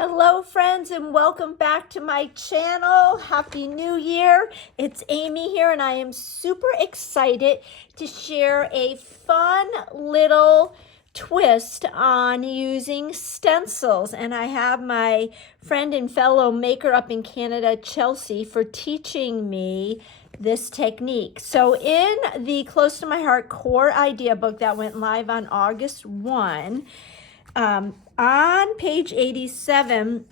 Hello friends and welcome back to my channel. Happy New Year. It's Amy here and I am super excited to share a fun little twist on using stencils. And I have my friend and fellow maker up in Canada, Chelsea, for teaching me this technique. So in the Close to My Heart core idea book that went live on August 1, on page 87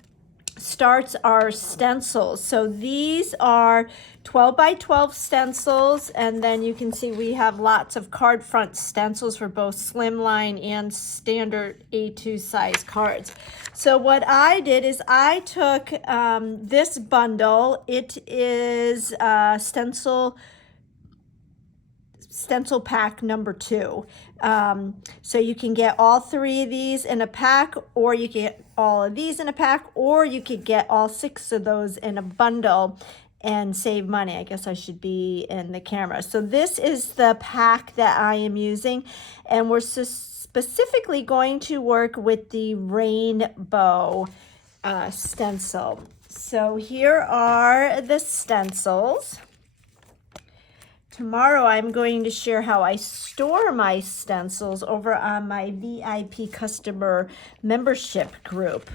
starts our stencils. So these are 12 by 12 stencils, and then you can see we have lots of card front stencils for both slimline and standard A2 size cards. So what I did is I took this bundle. It is stencil pack number 2. So you can get all 3 of these in a pack, or you can get all of these in a pack, or you could get all 6 of those in a bundle and save money. I guess I should be in the camera. So this is the pack that I am using, and we're specifically going to work with the rainbow stencil. So here are the stencils. Tomorrow I'm going to share how I store my stencils over on my VIP customer membership group.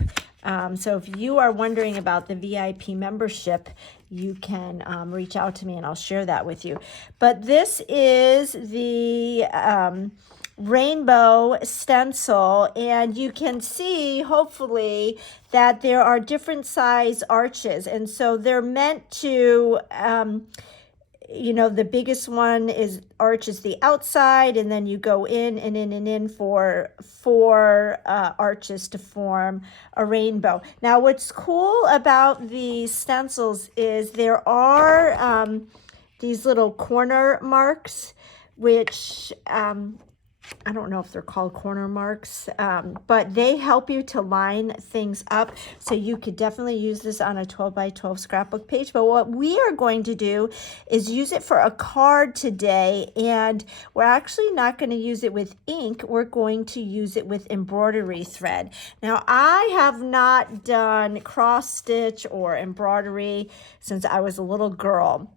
So if you are wondering about the VIP membership, you can reach out to me and I'll share that with you. But this is the rainbow stencil, and you can see hopefully that there are different size arches, and so they're meant to the biggest one arches the outside, and then you go in and in and in for 4 arches to form a rainbow. Now, what's cool about these stencils is there are these little corner marks, which I don't know if they're called corner marks, but they help you to line things up. So you could definitely use this on a 12 by 12 scrapbook page. But what we are going to do is use it for a card today. And we're actually not going to use it with ink. We're going to use it with embroidery thread. Now, I have not done cross stitch or embroidery since I was a little girl.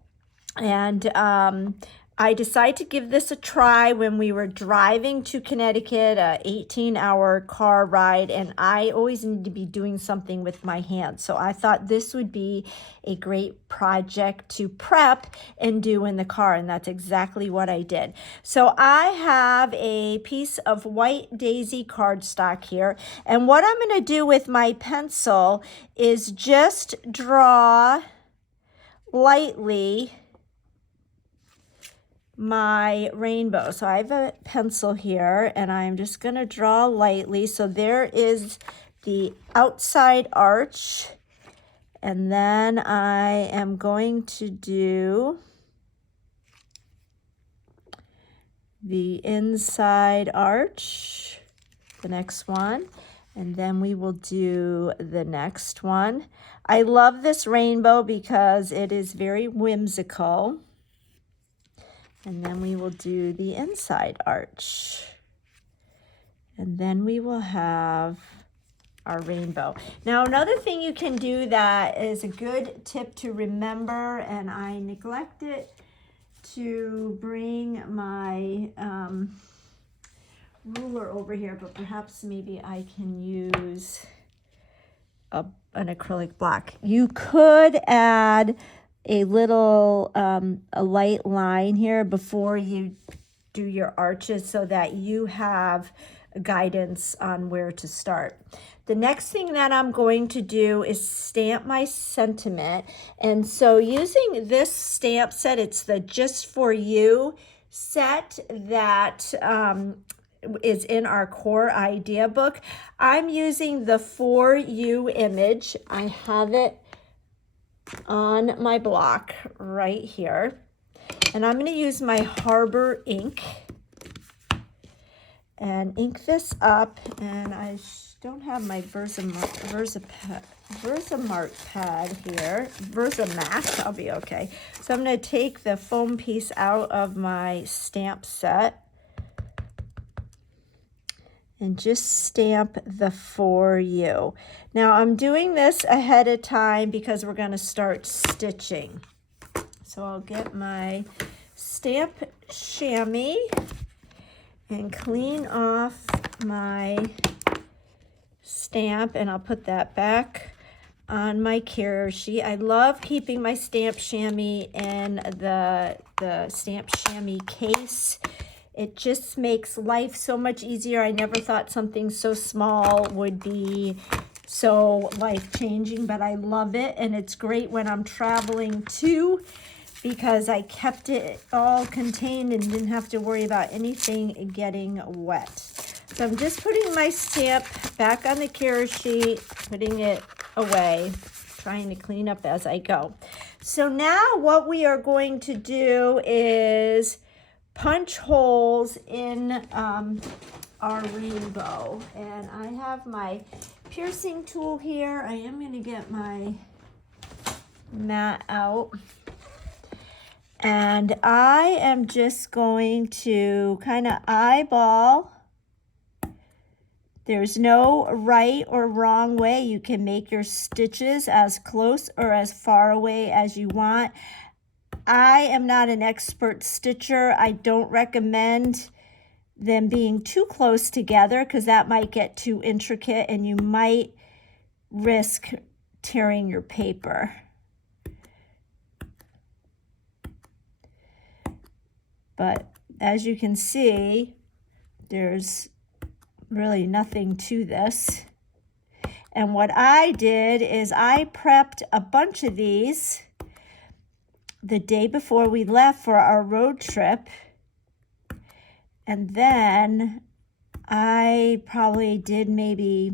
And I decided to give this a try when we were driving to Connecticut, a 18-hour car ride, and I always need to be doing something with my hands. So I thought this would be a great project to prep and do in the car, and that's exactly what I did. So I have a piece of white daisy cardstock here, and what I'm going to do with my pencil is just draw lightly my rainbow. So I have a pencil here and I'm just going to draw lightly. So there is the outside arch, and then I am going to do the inside arch, the next one, and then we will do the next one. I love this rainbow because it is very whimsical. And then we will do the inside arch. And then we will have our rainbow. Now, another thing you can do that is a good tip to remember, and I neglected to bring my ruler over here, but perhaps maybe I can use an acrylic block. You could add a little a light line here before you do your arches so that you have guidance on where to start. The next thing that I'm going to do is stamp my sentiment. And so using this stamp set, it's the Just For You set that is in our core idea book. I'm using the For You image. I have it on my block right here, and I'm going to use my Harbor ink and ink this up. And I don't have my Versamark pad here. Versamat, I'll be okay. So I'm going to take the foam piece out of my stamp set, and just stamp the "for you." Now I'm doing this ahead of time because we're going to start stitching. So I'll get my stamp chamois and clean off my stamp, and I'll put that back on my carrier sheet. I love keeping my stamp chamois in the stamp chamois case. It just makes life so much easier. I never thought something so small would be so life-changing, but I love it, and it's great when I'm traveling too, because I kept it all contained and didn't have to worry about anything getting wet. So I'm just putting my stamp back on the carrier sheet, putting it away, trying to clean up as I go. So now what we are going to do is punch holes in our rainbow. And I have my piercing tool here. I am going to get my mat out. And I am just going to kind of eyeball. There's no right or wrong way. You can make your stitches as close or as far away as you want. I am not an expert stitcher. I don't recommend them being too close together because that might get too intricate and you might risk tearing your paper. But as you can see, there's really nothing to this. And what I did is I prepped a bunch of these the day before we left for our road trip. And then I probably did maybe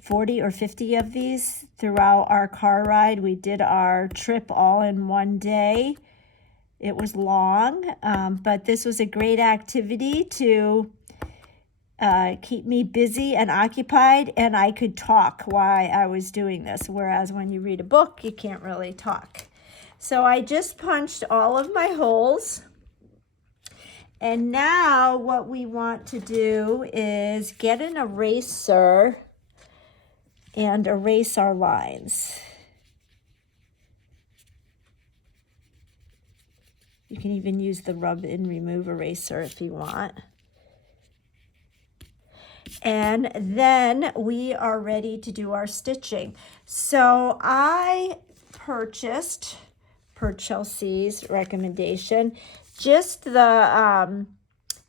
40 or 50 of these throughout our car ride. We did our trip all in one day. It was long, but this was a great activity to keep me busy and occupied, and I could talk while I was doing this, whereas when you read a book, you can't really talk. So I just punched all of my holes, and now what we want to do is get an eraser and erase our lines. You can even use the rub and remove eraser if you want. And then we are ready to do our stitching. So I purchased, per Chelsea's recommendation, just the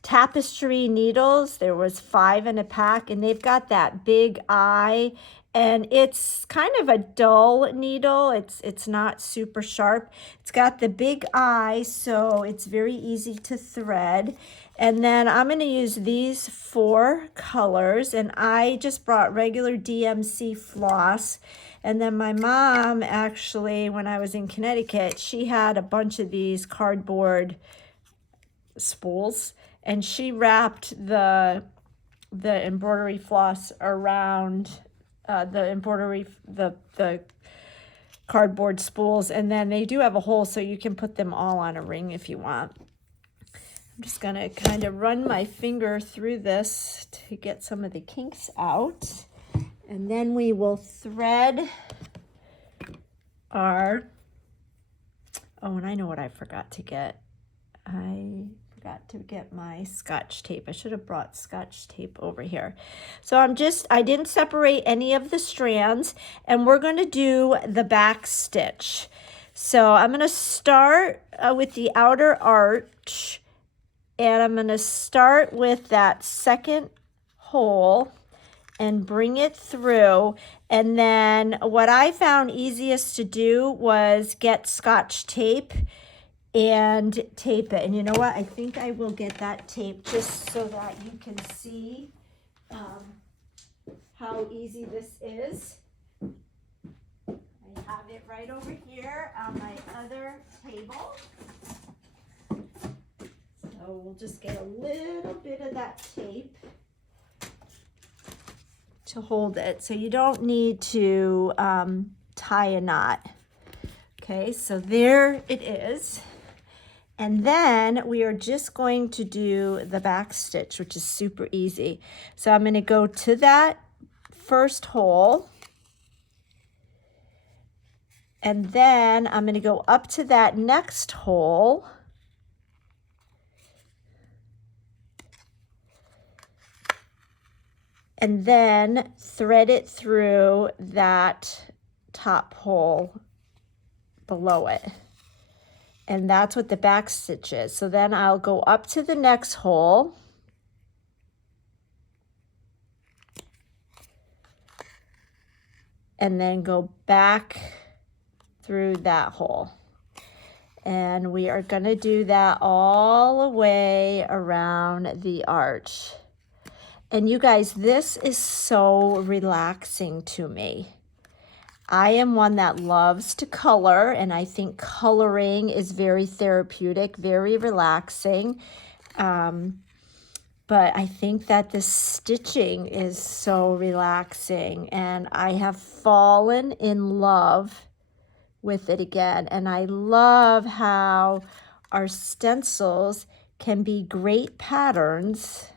tapestry needles. There was 5 in a pack, and they've got that big eye, and it's kind of a dull needle. It's not super sharp. It's got the big eye, so it's very easy to thread. And then I'm going to use these 4 colors, and I just brought regular DMC floss. And then my mom, actually, when I was in Connecticut, she had a bunch of these cardboard spools, and she wrapped the embroidery floss around the cardboard spools, and then they do have a hole so you can put them all on a ring if you want. I'm just going to kind of run my finger through this to get some of the kinks out, and then we will thread our, oh, and I know what I forgot to get. I forgot to get my Scotch tape. I should have brought Scotch tape over here. So I didn't separate any of the strands, and we're going to do the back stitch. So I'm going to start with the outer arch, and I'm going to start with that second hole and bring it through. And then what I found easiest to do was get Scotch tape and tape it. And you know what? I think I will get that tape just so that you can see how easy this is. I have it right over here on my other table. So we'll just get a little bit of that tape to hold it. So you don't need to tie a knot. Okay, so there it is. And then we are just going to do the back stitch, which is super easy. So I'm going to go to that first hole, and then I'm going to go up to that next hole, and then thread it through that top hole below it. And that's what the back stitch is. So then I'll go up to the next hole, and then go back through that hole. And we are going to do that all the way around the arch. And you guys, this is so relaxing to me. I am one that loves to color, and I think coloring is very therapeutic, very relaxing. But I think that the stitching is so relaxing, and I have fallen in love with it again. And I love how our stencils can be great patterns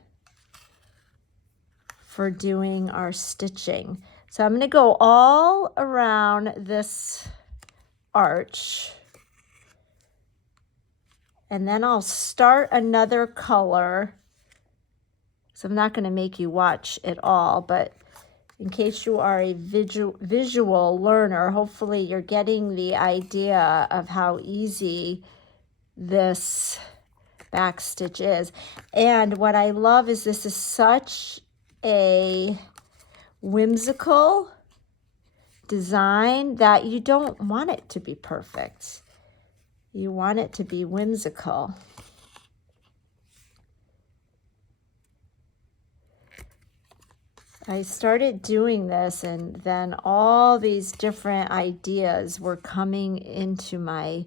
for doing our stitching. So I'm going to go all around this arch, and then I'll start another color. So I'm not going to make you watch it all, but in case you are a visual learner, hopefully you're getting the idea of how easy this back stitch is. And what I love is this is such a whimsical design that you don't want it to be perfect. You want it to be whimsical. I started doing this, and then all these different ideas were coming into my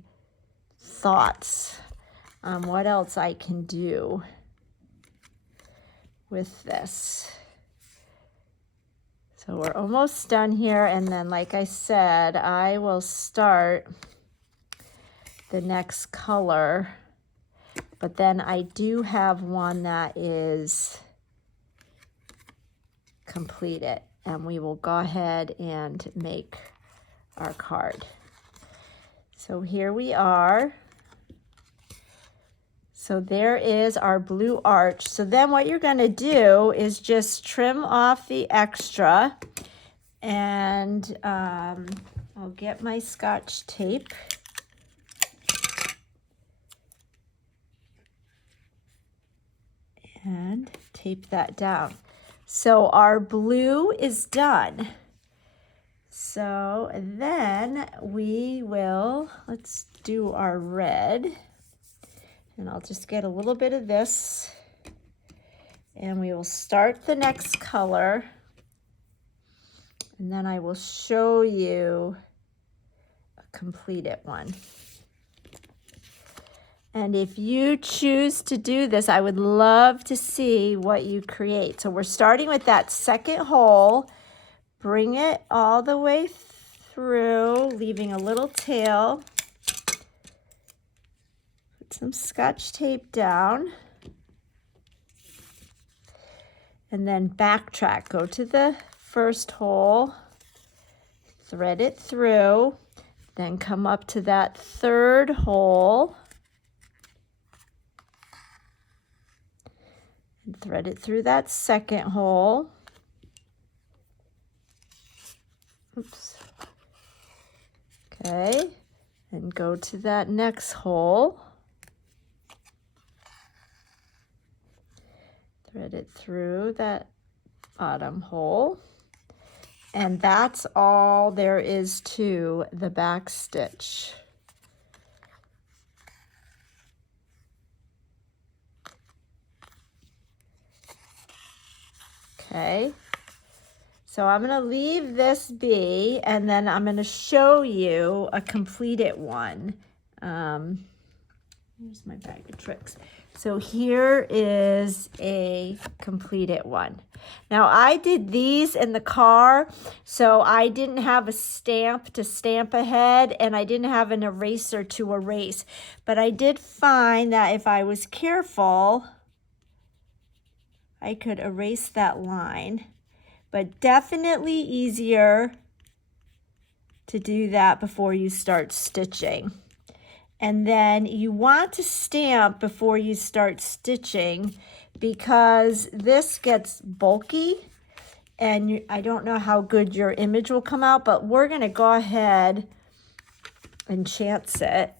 thoughts on what else I can do with this. So we're almost done here, and then like I said, I will start the next color, but then I do have one that is completed, and we will go ahead and make our card. So here we are. So there is our blue arch. So then what you're going to do is just trim off the extra, and I'll get my Scotch tape. And tape that down. So our blue is done. So then we will, let's do our red. And I'll just get a little bit of this, and we will start the next color, and then I will show you a completed one. And if you choose to do this, I would love to see what you create. So we're starting with that second hole. Bring it all the way through, leaving a little tail. Some Scotch tape down, and then backtrack. Go to the first hole, thread it through, then come up to that third hole and thread it through that second hole. Oops. Okay, and go to that next hole. Thread it through that bottom hole, and that's all there is to the back stitch. Okay, so I'm going to leave this be, and then I'm going to show you a completed one. Here's my bag of tricks. So here is a completed one. Now I did these in the car, so I didn't have a stamp to stamp ahead and I didn't have an eraser to erase. But I did find that if I was careful, I could erase that line. But definitely easier to do that before you start stitching. And then you want to stamp before you start stitching because this gets bulky and I don't know how good your image will come out, but we're going to go ahead and chance it.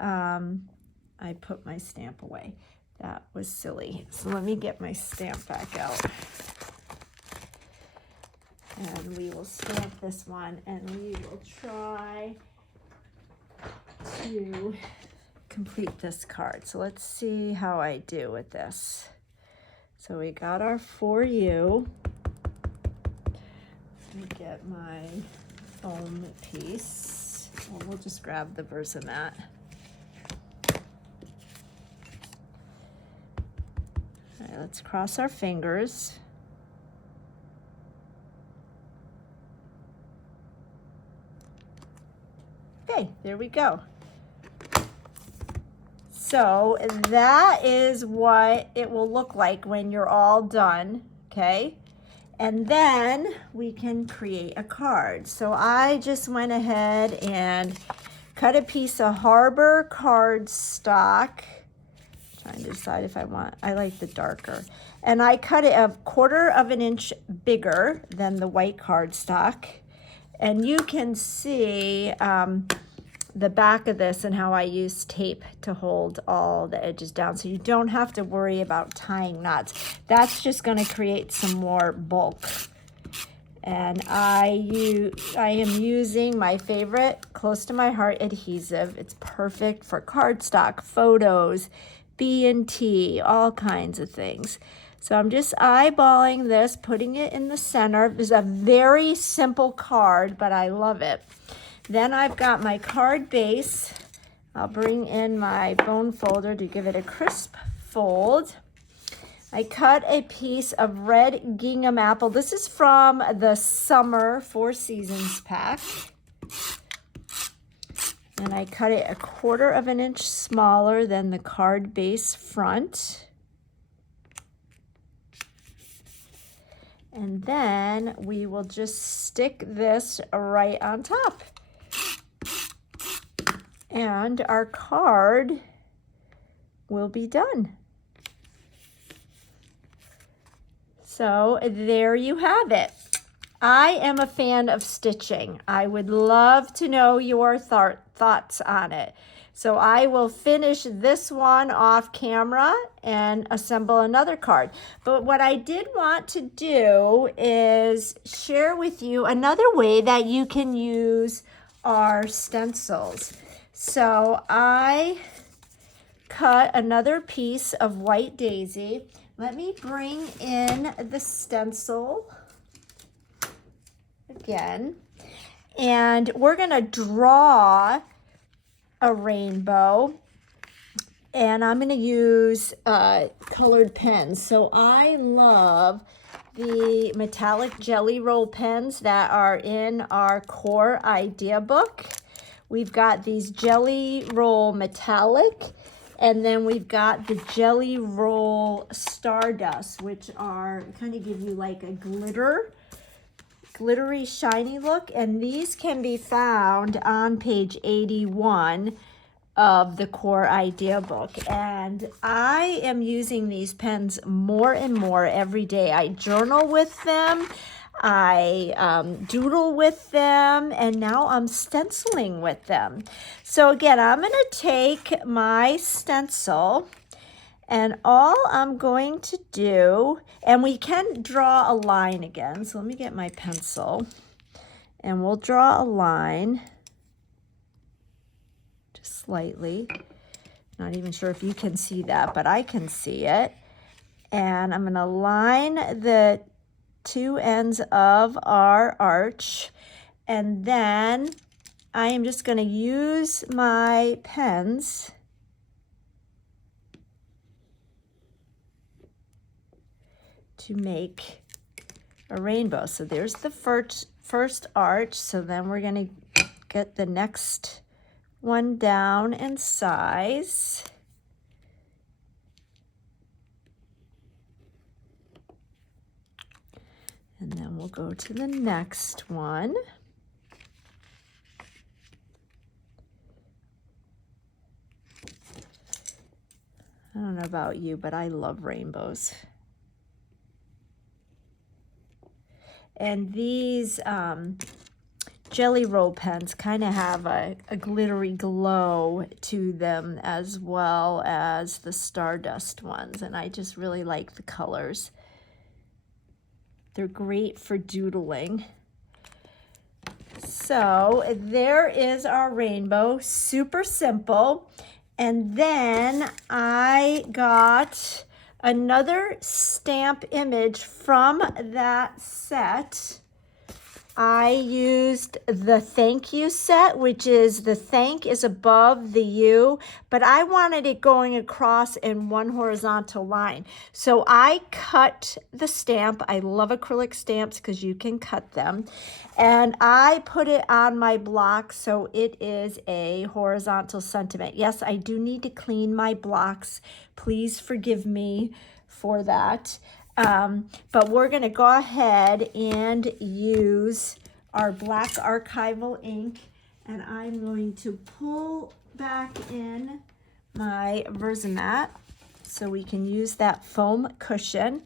I put my stamp away. That was silly. So let me get my stamp back out. And we will stamp this one and we will try to complete this card. So let's see how I do with this. So we got our For You. Let me get my foam piece. Well, we'll just grab the Versamat. All right, let's cross our fingers. Okay, there we go. So that is what it will look like when you're all done, okay? And then we can create a card. So I just went ahead and cut a piece of Harbor cardstock. Trying to decide if I like the darker. And I cut it 1/4 of an inch bigger than the white cardstock. And you can see the back of this and how I use tape to hold all the edges down. So you don't have to worry about tying knots. That's just going to create some more bulk. And I am using my favorite Close to My Heart adhesive. It's perfect for cardstock, photos, B&T, all kinds of things. So I'm just eyeballing this, putting it in the center. This is a very simple card, but I love it. Then I've got my card base. I'll bring in my bone folder to give it a crisp fold. I cut a piece of red gingham apple. This is from the summer 4 Seasons pack. And I cut it 1/4 of an inch smaller than the card base front. And then we will just stick this right on top. And our card will be done. So there you have it. I am a fan of stitching. I would love to know your thoughts on it. So I will finish this one off camera and assemble another card. But what I did want to do is share with you another way that you can use our stencils. So I cut another piece of white daisy. Let me bring in the stencil again. And we're going to draw a rainbow. And I'm going to use colored pens. So I love the metallic jelly roll pens that are in our core idea book. We've got these jelly roll metallic, and then we've got the jelly roll stardust, which are kind of give you like a glittery, shiny look. And these can be found on page 81 of the core idea book. And I am using these pens more and more every day. I journal with them. I doodle with them, and now I'm stenciling with them. So again, I'm going to take my stencil, and all I'm going to do, and we can draw a line again. So let me get my pencil, and we'll draw a line just slightly. Not even sure if you can see that, but I can see it. And I'm going to line the 2 ends of our arch, and then I am just going to use my pens to make a rainbow. So there's the first arch. So then we're going to get the next one down in size. And then we'll go to the next one. I don't know about you, but I love rainbows. And these Jelly Roll pens kind of have a glittery glow to them, as well as the Stardust ones. And I just really like the colors. They're great for doodling. So there is our rainbow, super simple. And then I got another stamp image from that set. I used the thank you set, which is the thank is above the U, but I wanted it going across in one horizontal line. So I cut the stamp. I love acrylic stamps because you can cut them. And I put it on my block so it is a horizontal sentiment. Yes, I do need to clean my blocks. Please forgive me for that. But we're going to go ahead and use our black archival ink, and I'm going to pull back in my Versamat so we can use that foam cushion,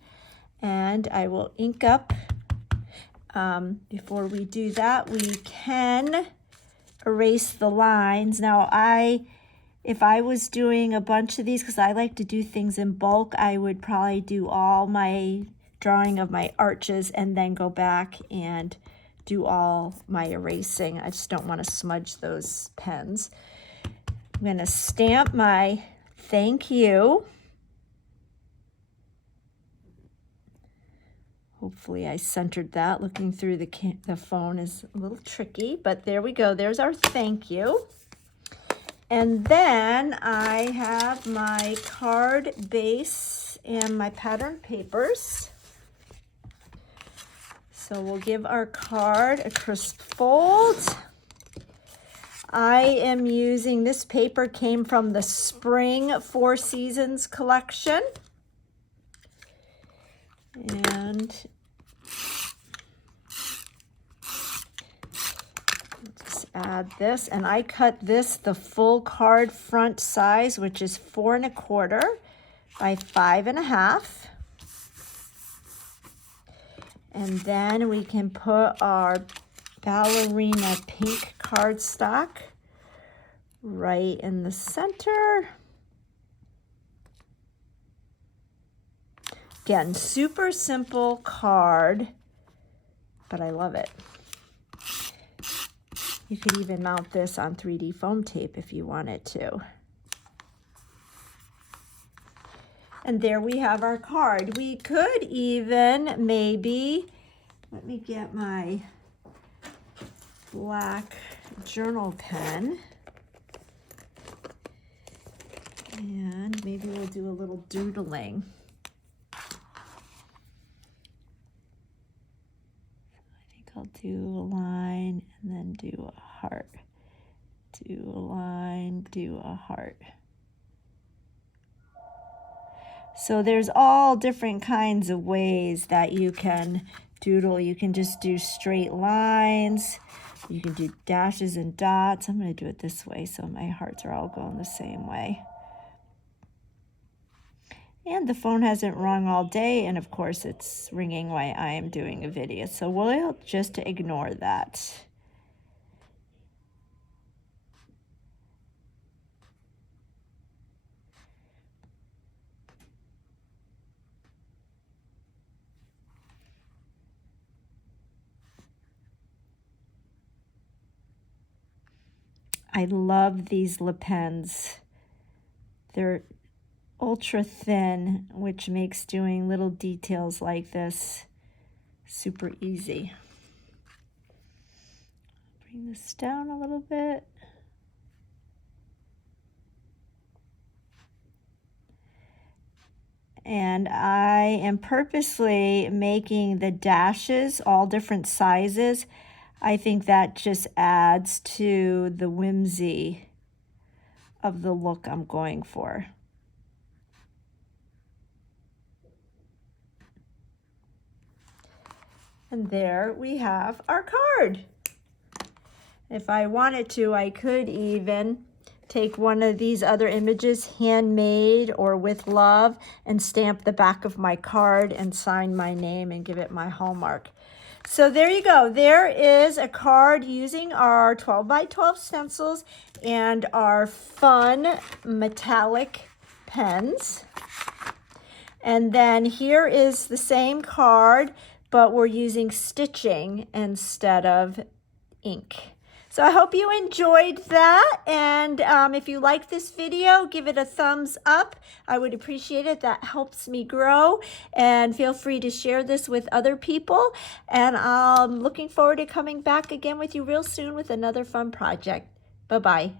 and I will ink up. Before we do that, we can erase the lines. Now if I was doing a bunch of these, because I like to do things in bulk, I would probably do all my drawing of my arches and then go back and do all my erasing. I just don't want to smudge those pens. I'm going to stamp my thank you. Hopefully I centered that. Looking through the phone is a little tricky, but there we go. There's our thank you. And then I have my card base and my pattern papers. So we'll give our card a crisp fold. I am using, this paper came from the Spring Four Seasons collection. And just add this, and I cut this the full card front size, which is 4 1/4 by 5 1/2. And then we can put our ballerina pink cardstock right in the center. Again, super simple card, but I love it. You could even mount this on 3D foam tape if you wanted to. And there we have our card. We could even maybe, let me get my black journal pen. And maybe we'll do a little doodling. I'll do a line and then do a heart. Do a line, do a heart. So there's all different kinds of ways that you can doodle. You can just do straight lines. You can do dashes and dots. I'm going to do it this way so my hearts are all going the same way. And the phone hasn't rung all day, and of course it's ringing while I am doing a video, so we'll just ignore that. I love these lip pens. They're ultra thin, which makes doing little details like this super easy. Bring this down a little bit. And I am purposely making the dashes all different sizes. I think that just adds to the whimsy of the look I'm going for. And there we have our card. If I wanted to, I could even take one of these other images, handmade or with love, and stamp the back of my card and sign my name and give it my hallmark. So there you go. There is a card using our 12 by 12 stencils and our fun metallic pens. And then here is the same card, but we're using stitching instead of ink. So I hope you enjoyed that, and if you like this video, give it a thumbs up. I would appreciate it. That helps me grow, and feel free to share this with other people, and I'm looking forward to coming back again with you real soon with another fun project. Bye-bye.